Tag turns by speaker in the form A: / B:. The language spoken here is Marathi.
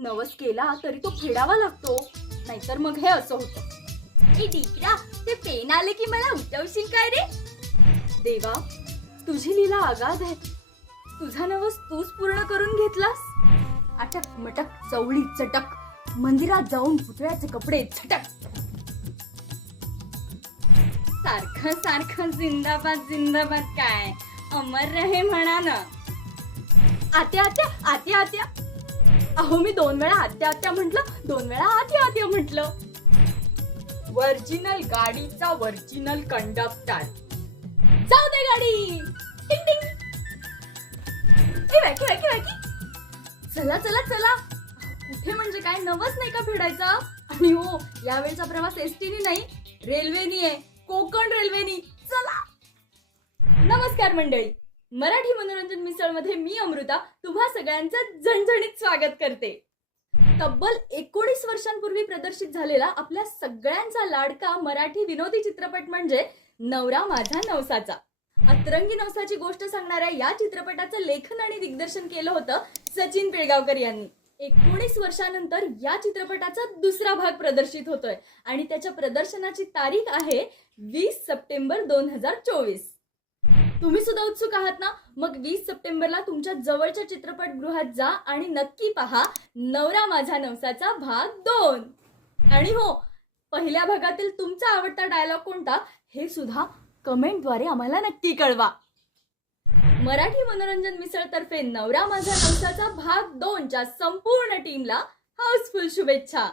A: नवस केला तरी तो फेडावा लागतो. नाहीतर मग हे असं होतं. ए डिकरा ते पेन आले की मला उठवशील काय रे? देवा तुझी लीला आगाध आहे. तुझा नवस तूच पूर्ण करून घेतलास? अटक मटक चवळी चटक. मंदिरात जाऊन पुतळ्याचे कपडे झटक. सारखं सारखं जिंदाबाद जिंदाबाद काय? अमर रहे म्हणा ना आत्या आत्या आत्या आत्या. अहो मी दोन वेळा आत्या आत्या म्हटलं दोन वेळा आत्या आत्या म्हटलं. वर्जिनल गाडीचा वर्जिनल कंडक्टर जाऊ दे गाडी. टिंग टिंग. ए वॅकी वॅकी वॅकी चला चला चला. कुठे म्हणजे काय? नवस नाही का फिरायचं आणि हो यावेळचा प्रवास एसटीने नाही रेल्वेनी आहे. कोकण रेल्वेनी. चला. नमस्कार मंडळी. मराठी मनोरंजन मिसळमध्ये मी अमृता तुम्हा सगळ्यांचं झणझणीत स्वागत करते. तब्बल एकोणीस वर्षांपूर्वी प्रदर्शित झालेला आपल्या सगळ्यांचा लाडका मराठी विनोदी चित्रपट म्हणजे नवरा माझा नवसाचा. अतरंगी नवसाची गोष्ट सांगणाऱ्या या चित्रपटाचं लेखन आणि दिग्दर्शन केलं होतं सचिन पिळगावकर यांनी. एकोणीस वर्षानंतर या चित्रपटाचा दुसरा भाग प्रदर्शित होतोय आणि त्याच्या प्रदर्शनाची तारीख आहे वीस सप्टेंबर दोन हजार चोवीस. तुम्ही सुद्धा उत्सुक आहात ना? मग वीस सप्टेंबरला तुमच्या जवळच्या चित्रपटगृहात जा आणि नक्की पहा नवरा माझा नवसाचा भाग दोन. आणि हो पहिल्या भागातील तुमचा आवडता डायलॉग कोणता? हे सुद्धा कमेंटद्वारे आम्हाला नक्की कळवा. मराठी मनोरंजन मिसळतर्फे नवरा माझा नवसाचा भाग दोनच्या संपूर्ण टीमला हाऊसफुल शुभेच्छा.